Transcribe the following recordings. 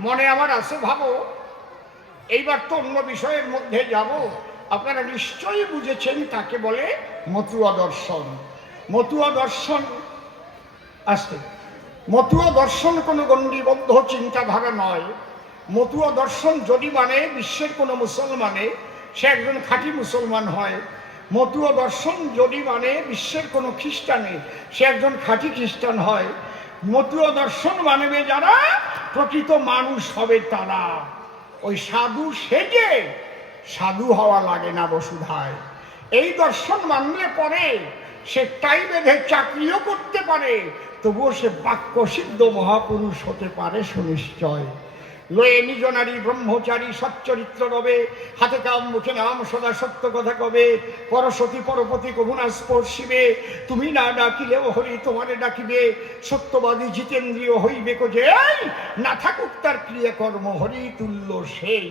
মনে আমার আছে, ভাবো। এইবার তো অন্য বিষয়ের মধ্যে যাব। আপনারা নিশ্চয়ই বুঝেছেন তাকে বলে মতুয়া দর্শন। মতুয়া দর্শন আসতে মতুয়া দর্শন কোনো গণ্ডিবদ্ধ চিন্তাধারা নয়। মতুয়া দর্শন যদি মানে বিশ্বের কোনো মুসলমানে, সে একজন খাঁটি মুসলমান হয়। মতুয়া দর্শন যদি মানে বিশ্বের কোনো খ্রিস্টানে, সে একজন খাঁটি খ্রিস্টান হয়। মতুয়া দর্শন মানবে যারা প্রকৃত মানুষ হবে তারা। ওই সাধু সেজে সাধু হওয়া লাগে না বসুধায়। এই দর্শন মানলে পরে সে টাই বেঁধে চাকরিও করতে পারে, তবুও সে বাক্য সিদ্ধ মহাপুরুষ হতে পারে সুনিশ্চয়। লয়ে নিজ নারী ব্রহ্মচারী সচ্চরিত্র রবে হাতে কাম, মুখে নাম, সদা সত্য কথা কবে? পরশতী, পরপতি কবুনা স্পর্শিবে? তুমি না ডাকিলেও হরি তোমারে ডাকিবে। সত্যবাদী জিতেন্দ্রীয় হইবে কোজে না থাকুক তার ক্রিয়াকর্ম, হরি তুল্য সেই।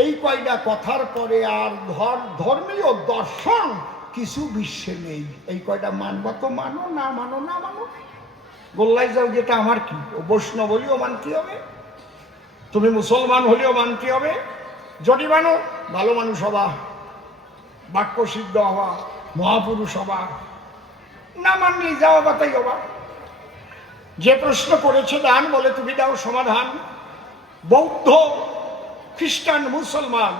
এই কয়টা কথার পরে আর ধর, ধর্মীয় দর্শন কিছু বিশ্বে নেই। এই কয়টা মানবা? তো মানো না মানো না মানো। গোল্লাই যাও, যেটা আমার কি? ও বৈষ্ণব হলেও মানতে হবে? তুমি মুসলমান হলেও মানতে হবে। যদি মানো, ভালো মানুষ হবা, বাক্য সিদ্ধ হওয়া মহাপুরুষ হবা। না মানলেই যাওয়া বা তাই হবা। যে প্রশ্ন করেছে দান, বলে তুমি দাও সমাধান। বৌদ্ধ, খ্রিস্টান, মুসলমান,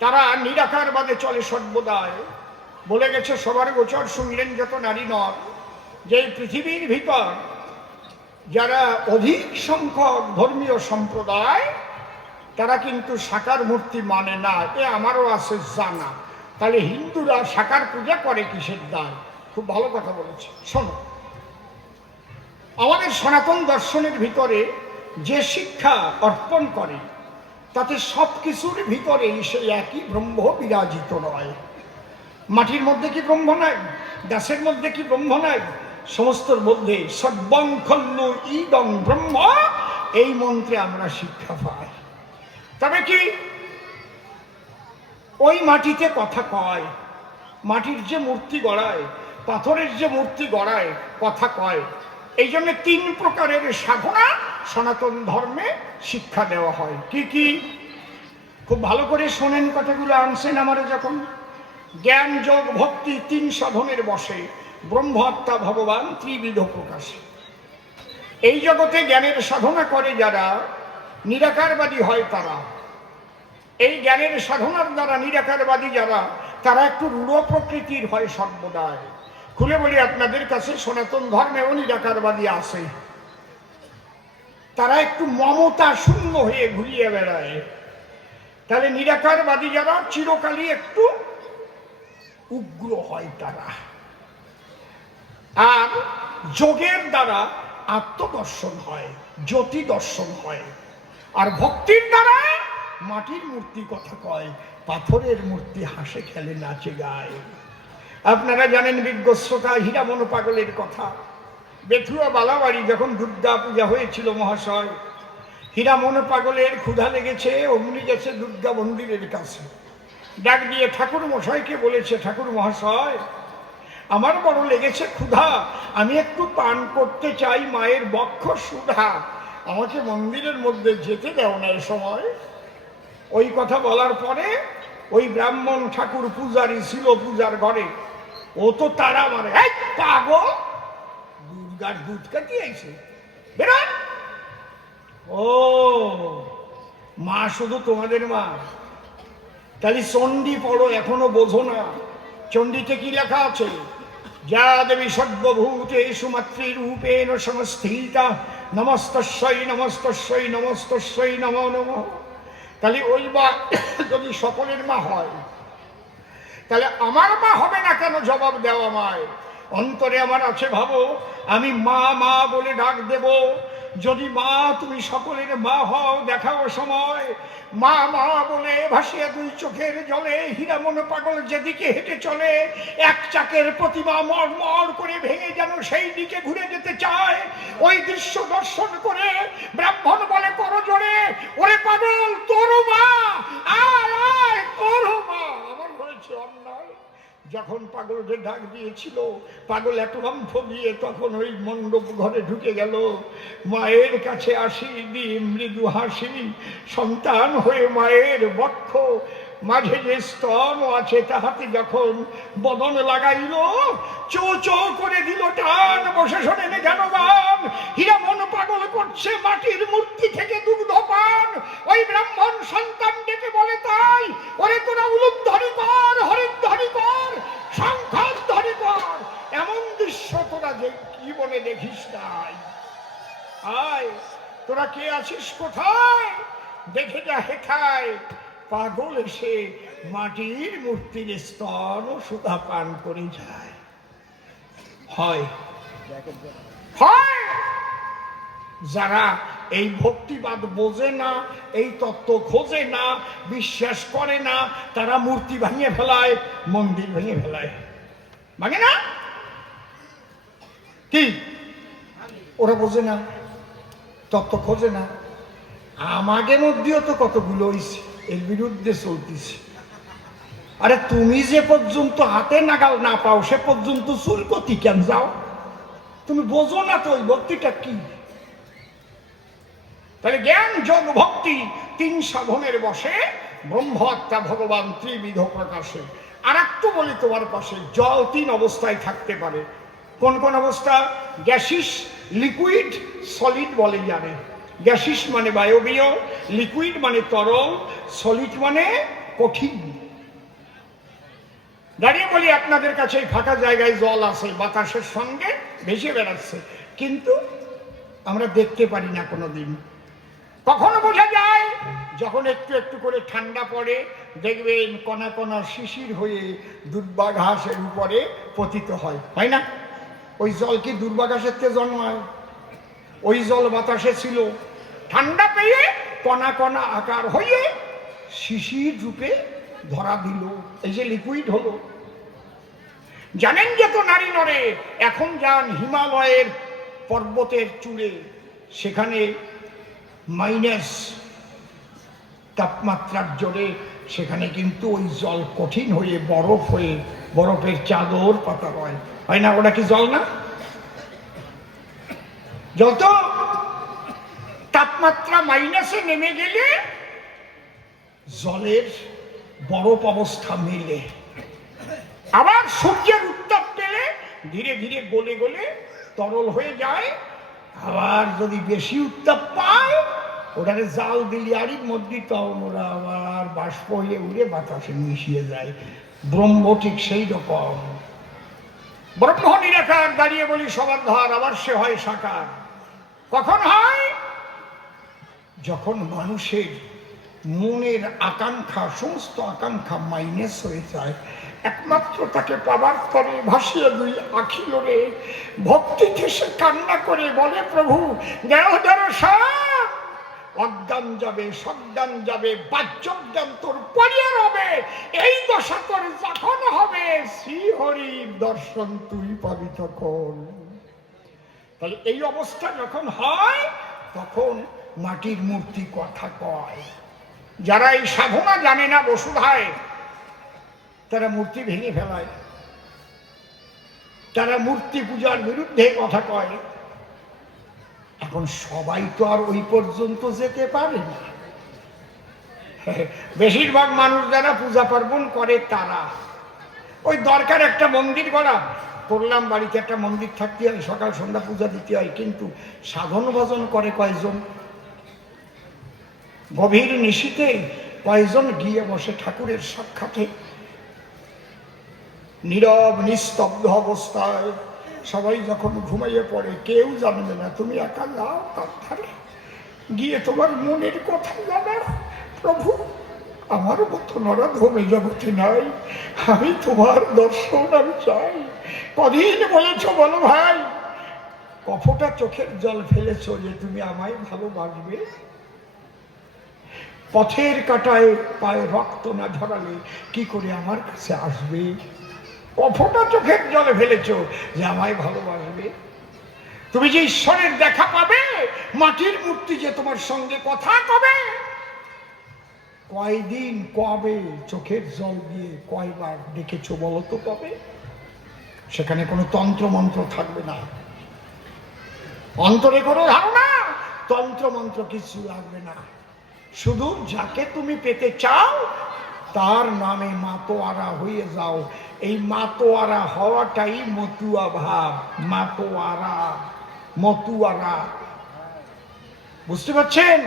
তারা নিরাকারবাদে চলে সর্বদায় বলে গেছে, সবার গোচর শুনলেন যত নারী নর যে পৃথিবীর ভিতর যারা অধিক সংখ্যক ধর্মীয় সম্প্রদায়, তারা কিন্তু সাকার মূর্তি মানে না, এ আমারও আছে জানা। তাহলে হিন্দুরা সাকার পূজা করে কিসের দায়? খুব ভালো কথা বলেছে। শোনো, আমাদের সনাতন দর্শনের ভিতরে যে শিক্ষা অর্পণ করে, তাতে সব কিছুর ভিতরেই সেই একই ব্রহ্ম বিরাজিত নয়। মাটির মধ্যে কি ব্রহ্ম নাই? গাছের মধ্যে কি ব্রহ্ম নাই? সমস্তর মধ্যে সর্বং খল্লু ইদং ব্রহ্ম, এই মন্ত্রে আমরা শিক্ষা পাই। তবে কি? ওই মাটিতে কথা কয়, মাটির যে মূর্তি গড়ায়, পাথরের যে মূর্তি গড়ায়, কথা কয়। এই জন্য তিন প্রকারের সাধনা সনাতন ধর্মে শিক্ষা দেওয়া হয়। কি কি? খুব ভালো করে শোনেন কথাগুলো, আনছেন আমার যখন। জ্ঞান, যোগ, ভক্তি তিন সাধনের বসে। ব্রহ্মহত্যা ভগবান ত্রিবিধ প্রকাশে। এই জগতে জ্ঞানের সাধনা করে যারা, নিরাকারবাদী হয় তারা। এই জ্ঞানের সাধনার দ্বারা নিরাকারবাদী যারা, তারা একটু রূঢ় প্রকৃতির হয় সর্বদাই। খুলে বলি আপনাদের কাছে, সনাতন ধর্মেও নিরাকারবাদী আছে। তারা একটু মমতা শূন্য হয়ে ঘুরিয়ে বেড়ায়। তাহলে নিরাকারবাদী যারা, চিরকালই একটু উগ্র হয় তারা। আর যোগের দ্বারা আত্মদর্শন হয় জ্যোতি দর্শন হয়। আর ভক্তির দ্বারা মাটির মূর্তি কথা কয়, পাথরের মূর্তি হাসে, খেলে, নাচে, গায়। আপনারা জানেন বিজ্ঞশ্রোতা হীরামন পাগলের কথা। বেথুয়া বালাবাড়ি যখন দুর্গা পূজা হয়েছিল মহাশয় হীরামন পাগলের ক্ষুধা লেগেছে, অমনি গেছে দুর্গা মন্দিরের কাছে। ডাক দিয়ে ঠাকুর মশাইকে বলেছে, ঠাকুর মহাশয় আমার বড় লেগেছে ক্ষুধা। আমি একটু পান করতে চাই, মায়ের বক্ষ সুধা। আমাকে মন্দিরের মধ্যে যেতে দেও না এ সময়। ওই কথা বলার পরে ওই ব্রাহ্মণ ঠাকুর পূজারি ছিল পূজার ঘরে। ও তো তারা মারে, এই পাগল! দুর্গার দুধ কাটিয়েছে বেরোন। ও, মা শুধু তোমাদের মা। তাহলে চণ্ডী পড়ো, এখনও বোঝো না। চণ্ডীতে কি লেখা আছে? যা দেবী সর্বভূতে সুমাতৃরূপেণ সংস্থিতা নমস্তস্যই নমস্তস্যই নমস্তস্যই, নম নম। তাহলে ওই মা যদি সকলের মা হয়, তাহলে আমার মা হবে না কেন জবাব দেওয়া মায়? অন্তরে আমার আছে ভাবো, আমি মা মা বলে ডাক দেব। যদি মা, তুমি সকলের মা হও, দেখাও সময়। মা মা বলে ভাসিয়া দুই চোখের জলে হীরা হীরামন পাগল যেদিকে হেঁটে চলে, এক চাকের প্রতিমা মর মর করে ভেঙে যেন সেই দিকে ঘুরে যেতে চায়। ওই দৃশ্য দর্শন করে ব্রাহ্মণ বলে, করো জোরে। ওরে পাগল তোর মা, আয় তোর মা। আমার হয়েছে অন্যায়। যখন পাগলকে ডাক দিয়েছিল, পাগল এত দিয়ে তখন ওই মণ্ডপ ঘরে ঢুকে গেল। মায়ের কাছে আসি দি মৃদু হাসি, সন্তান হয়ে মায়ের বক্ষ। মাঝে যে স্তন আছে তাহাতে যখন বদন লাগাইল, চো চো করে দিল টান, বসে শোনেন জ্ঞানবান। হীরা মন পাগল করছে মাটির মূর্তি থেকে দুগ্ধ পান। ওই ব্রাহ্মণ সন্তান ডেকে বলে, তাই, ওরে তোরা উলুধ্বনি কর। কে আছিস কোথায়? দেখে যা হেথায় পাগল এসে মাটির মূর্তির স্তন ও পান করে যায়। হয়। হয়। যারা এই ভক্তিবাদ বোঝে না, এই তত্ত্ব খোঁজে না, বিশ্বাস করে না, তারা মূর্তি ভাঙিয়ে ফেলায়, মন্দির ভেঙে ফেলায়। ভাঙে না? কি? ওরা বোঝে না। তত্ত্ব খোঁজে না। আমাকে মধ্যেও তো কতগুলো এর বিরুদ্ধে চলতেছে। আরে তুমি যে পর্যন্ত হাতে নাগাল না পাও, সে পর্যন্ত চুলকতি কেন যাও? তুমি বোঝো না তো ওই ভক্তিটা কি? তাহলে জ্ঞান, যোগ, ভক্তি তিন সাধনের বসে ব্রহ্মত্তা ভগবান ত্রিবিধ প্রকাশে। আর একটু বলি তোমার পাশে, জল তিন অবস্থায় থাকতে পারে। কোন কোন অবস্থা? গ্যাসিস লিকুইড সলিড বলে জানে। গ্যাসিস মানে বায়বীয় লিকুইড মানে তরল সলিড মানে কঠিন। দাঁড়িয়ে বলি আপনাদের কাছে, এই ফাঁকা জায়গায় জল আছে, বাতাসের সঙ্গে ভেসে বেড়াচ্ছে, কিন্তু আমরা দেখতে পারি না কোনো দিন কখনো বোঝা যায়, যখন একটু একটু করে ঠান্ডা পড়ে, দেখবেন কণা কণা শিশির হয়ে দুর্বা ঘাসের উপরে পতিত হয় হয় না? ওই জল কি দুর্বা ঘাসের থেকে জন্মায়? ওই জল বাতাসে ছিল। ঠান্ডা পেয়ে কণা কণা আকার হয়ে শিশির রূপে ধরা দিল। এই যে লিকুইড হলো। জানেন যে তো নারী নরে, এখন যান হিমালয়ের পর্বতের চূড়ে। সেখানে মাইনাস তাপমাত্রার জোরে সেখানে কিন্তু ওই জল কঠিন হয়ে, বরফ হয়ে, বরফের চাদর পাতা হয় হয় না, ওটা কি জল না? যত তাপমাত্রা মাইনাসে নেমে গেলে জলের বরফ অবস্থা মেলে। আবার সূর্যের উত্তাপ পেলে ধীরে ধীরে গলে গলে তরল হয়ে যায়। আবার যদি বেশি উত্তাপ পায় ওটাকে জাল দিলে আরই মধ্যে ওরা আবার বাষ্প হয়ে উড়ে বাতাসে মিশিয়ে যায়। ব্রহ্ম ঠিক সেই রকম। ব্রহ্ম নিরাকার দাঁড়িয়ে বলি, সবার ধর আবার সে হয় সাকার। কখন হয়? যখন মানুষের মনের আকাঙ্ক্ষা, সমস্ত আকাঙ্ক্ষা মাইনাস হয়ে যায়, একমাত্র তাকে পাবার তরে ভাসিয়ে দুই আখিল রে ভক্তিতে সে কান্না করে বলে, প্রভু, দেহ দেহ সব! অজ্ঞান যাবে, সজ্ঞান যাবে, বাহ্যজ্ঞান তোর পরিয়ার হবে। এই দশা তোর যখন হবে শ্রী হরির দর্শন তুই পাবি তখন। তাহলে এই অবস্থা যখন হয়, তখন মাটির মূর্তি কথা কয়। যারা এই সাধনা জানে না বসুধায়, তারা মূর্তি ভেঙে ফেলায়। তারা মূর্তি পূজার বিরুদ্ধে কথা কয়। এখন সবাই তো আর ওই পর্যন্ত যেতে পারে না। বেশিরভাগ মানুষ যারা পূজা পার্বণ করে তারা। ওই দরকার একটা মন্দির করা করলাম বাড়িতে একটা মন্দির থাকতে হয়, সকাল সন্ধ্যা পূজা দিতে হয়, কিন্তু সাধন ভজন করে কয়জন? গভীর নিশীতে কয়জন গিয়ে বসে ঠাকুরের সাক্ষাতে? নীরব, নিস্তব্ধ অবস্থায় সবাই যখন ঘুমাইয়ে পড়ে, কেউ জানবে না, তুমি একা যাও, তার গিয়ে তোমার মনের কথা জানাও প্রভু, আমার মতো নরধমে জগতে নাই, আমি তোমার দর্শন আমি চাই। কদিন বলেছ বলো ভাই, কফটা চোখের জল ফেলেছ যে তুমি আমায় ভালোবাসবে? পথের কাটায় পায়ে রক্ত না ঝরালে কি করে আমার কাছে আসবে? কফটা চোখের জলে ফেলেছ যে আমায় ভালোবাসবে। তুমি যে ঈশ্বরের দেখা পাবে, মাটির মূর্তি যে তোমার সঙ্গে কথা কবে? কয়দিন কবে চোখের জল দিয়ে কয়বার দেখেছ বলো তো তবে সেখানে কোনো তন্ত্র মন্ত্র থাকবে না। অন্তরে কোনো ধারণা তন্ত্র মন্ত্র কিছু লাগবে না। শুধু যাকে তুমি পেতে চাও, তার নামে মাতোয়ারা হয়ে যাও। এই মাতোয়ারা হওয়াটাই মতুয়া ভাব, মাতোয়ারা, মতুয়ারা। বুঝতে পারছেন?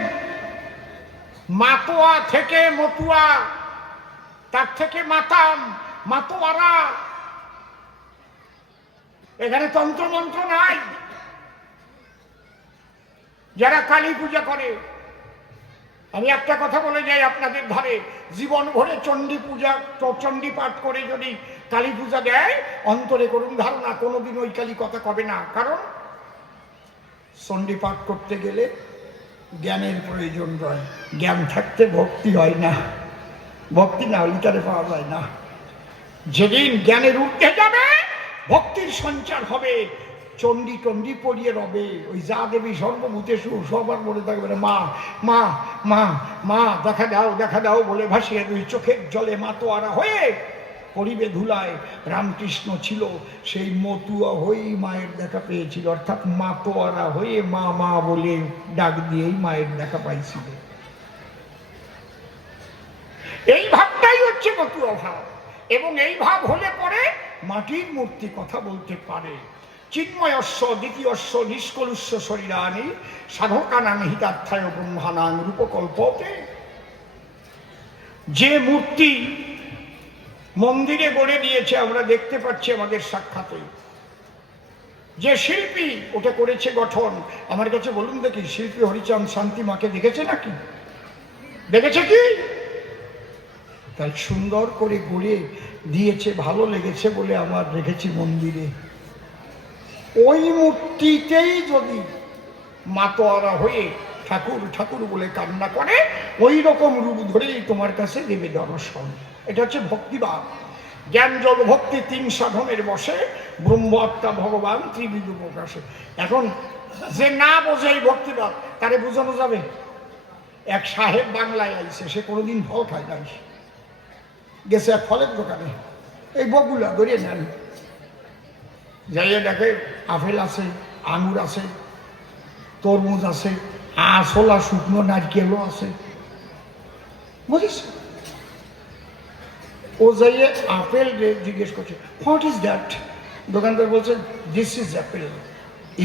মাতোয়া থেকে মতুয়া, তার থেকে মাতাম, মাতোয়ারা। এখানে তন্ত্রমন্ত্র নাই। যারা কালী পূজা করে, আমি একটা কথা বলে যাই আপনাদের ঘরে জীবন ভরে চণ্ডী পূজা, চণ্ডী পাঠ করে যদি কালী পূজা দেয়, অন্তরে করুন ধারণা, কোনোদিন ওই কালী কথা কবে না। কারণ চণ্ডী পাঠ করতে গেলে জ্ঞানের প্রয়োজন রয় জ্ঞান থাকতে ভক্তি হয় না। ভক্তি না হলে তারে পাওয়া যায় না। যেদিন জ্ঞানের ঊর্ধ্বে যাবে, ভক্তির সঞ্চার হবে। চণ্ডী টণ্ডী পড়িয়ে রবে। ওই যা দেবী সর্বভূতেশু সবার মনে থাকবে মা মা মা মা, দেখা দাও দেখা দাও বলে ভাসিয়ে দুই চোখের জলে মাতোয়ারা হয়ে পরিবে ধুলায়। রামকৃষ্ণ ছিল সেই মতুয়া হয়েই মায়ের দেখা পেয়েছিল। অর্থাৎ মাতোয়ারা হয়ে মা মা বলে ডাক দিয়েই মায়ের দেখা পাইছিল। এই ভাবটাই হচ্ছে মতুয়া ভাব। এবং এই ভাব হলে পরে মাটির মূর্তি কথা বলতে পারে। চিন্ময়স্য, দ্বিতীয়স্য, নিষ্কলুস্য শরীরানি সাধকানাং হিতার্থায় ব্রহ্মানাং রূপকল্পতে। যে মূর্তি মন্দিরে গড়ে দিয়েছে, আমরা দেখতে পাচ্ছি আমাদের সাক্ষাতে যে শিল্পী ওটা করেছে গঠন, আমার কাছে বলুন দেখি, শিল্পী হরিচাঁদ শান্তি মাকে দেখেছে নাকি? দেখেছে কি? তাই সুন্দর করে গড়ে দিয়েছে, ভালো লেগেছে বলে আমার রেখেছি মন্দিরে। ওই মূর্তিতেই যদি মাতোয়ারা হয়ে ঠাকুর ঠাকুর বলে কান্না করে ওই রকম রূপ ধরেই তোমার কাছে দেবে দর্শন। এটা হচ্ছে ভক্তিবাদ জ্ঞান যোগ ভক্তি তিন সাধনের বসে ব্রহ্মত্তা ভগবান ত্রিবিধ প্রকাশে। এখন যে না বোঝে এই ভক্তিবাদ তারে বোঝানো যাবে? এক সাহেব বাংলায় আইছে, সে কোনোদিন ফল খায় নাই। গেছে এক ফলের দোকানে। এই বগুলা ধরিয়ে নেন। যাইয়ে দেখে আপেল আছে, আঙুর আছে, তরমুজ আছে আসলা শুকনো নারকেলও আছে। বুঝিস ও যাইয়ে আপেল জিজ্ঞেস করছে হোয়াট ইজ দ্যাট দোকানদার বলছে this is apple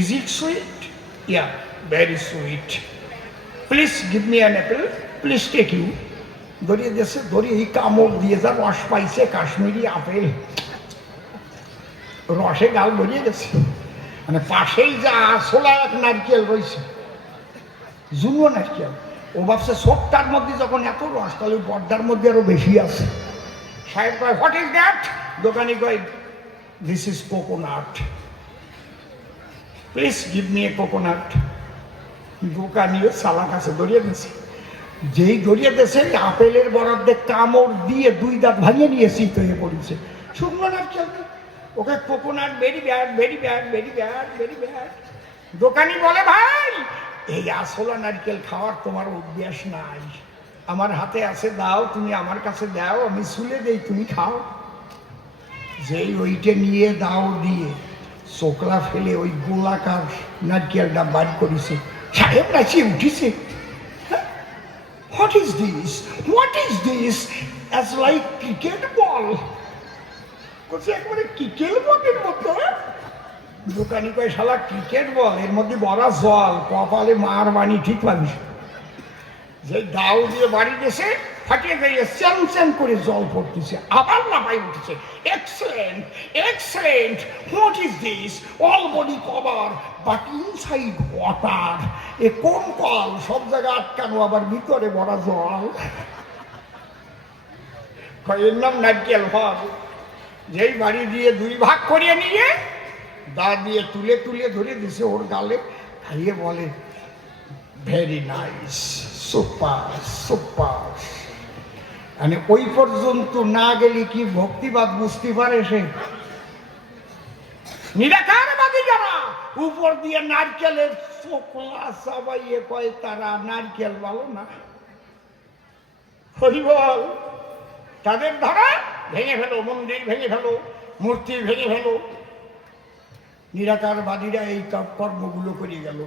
is it sweet yeah very sweet please give me an apple please take you ধরিয়ে দিয়েছে, ধরিয়ে এই কামড় দিয়ে যা রস পাইছে, কাশ্মীরি আপেল। রসে গাল ভরিয়ে গেছে মানে পাশেই যা আসলা এক নারকেল রয়েছে, জুনো নারকেল। ও ভাবছে, সবটার মধ্যে যখন এত রস, তাহলে বড্ডার মধ্যে আরও বেশি আছে। সাহেব কয় হোয়াট ইজ দ্যাট দোকানি কয় this is coconut please give me a coconut দোকানিও সালা কাছে দড়িয়ে দিছে যেই দড়িয়ে দিয়েছে আপেলের বরাদ্দে কামড় দিয়ে দুই দাঁত ভাঙিয়ে নিয়ে শীত হয়ে পড়েছে। শুকনো নারকেল ওকে coconut very bad very bad very bad very bad দোকানি বলে, ভাই এই আসলা নারকেল খাওয়ার তোমার অভ্যাস নাই। আমার হাতে আছে, দাও, তুমি আমার কাছে দাও, আমি শুলে দেই, তুমি খাও। যেই ওইটা নিয়ে দাও দিয়ে চোকলা ফেলে ওই গোলাকার নারকেলটা বার করেছে। সাহেব নাচিয়ে উঠিছে। What is this what is this as like cricket ball বলছে, একবারে ক্রিকেট বলের মতো দোকানি কয়, শালা ক্রিকেট বল এর মধ্যে বড় জল, কপালে মার বাণী, ঠিক পাবি যে দাও দিয়ে বাড়ি গেছে, ফাটিয়ে গিয়ে চ্যান চ্যান করে জল পড়তেছে, আবার লাফাই উঠেছে। Excellent excellent what is this all body cover but inside water এ কোন কল? সব জায়গায় আটকানো, আবার ভিতরে বড় জল। এর নাম নারকেল ফল যেই বাড়ি দিয়ে দুই ভাগ করিয়ে নিয়ে দা দিয়ে তুলে তুলে ধরে দিছে ওর গালে। খাইয়ে বলে ভেরি নাইস সুপার সুপার। মানে ওই পর্যন্ত না গেলে কি ভক্তিবাদ বুঝতে পারে সে? নিরাকারবাদী যারা, উপর দিয়ে নারকেলের চোখলা সবাই কয়, তারা নারকেল ভালো না। হরিবল তাদের ধারা ভেঙে ফেলো, মন্দির ভেঙে ফেলো, মূর্তি ভেঙে ফেলো। নিরাকারবাদীরা এই কর্মগুলো করে গেল।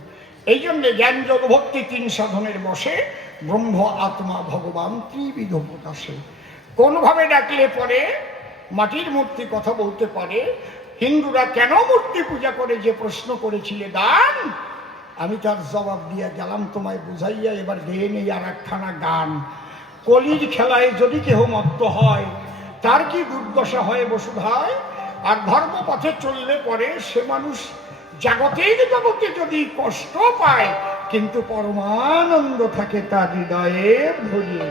এই জন্যে জ্ঞান যোগ ভক্তি তিন সাধনের বসে ব্রহ্ম, আত্মা, ভগবান ত্রিবিধ প্রকাশে। কোনভাবে ডাকলে পরে মাটির মূর্তি কথা বলতে পারে। হিন্দুরা কেন মূর্তি পূজা করে যে প্রশ্ন করেছিলে দান? আমি তার জবাব দিয়ে গেলাম, তোমায় বুঝাইয়া এবার গেয়ে নেই আর একখানা গান। কলির খেলায় যদি কেহ মত্ত হয়, তার কি দুর্দশা হয় বসুধায়? আর ধর্ম পথে চললে পরে সে মানুষ জাগতিক জগতে যদি কষ্ট পায়, কিন্তু পরমানন্দ থাকে তার হৃদয়ে ভরে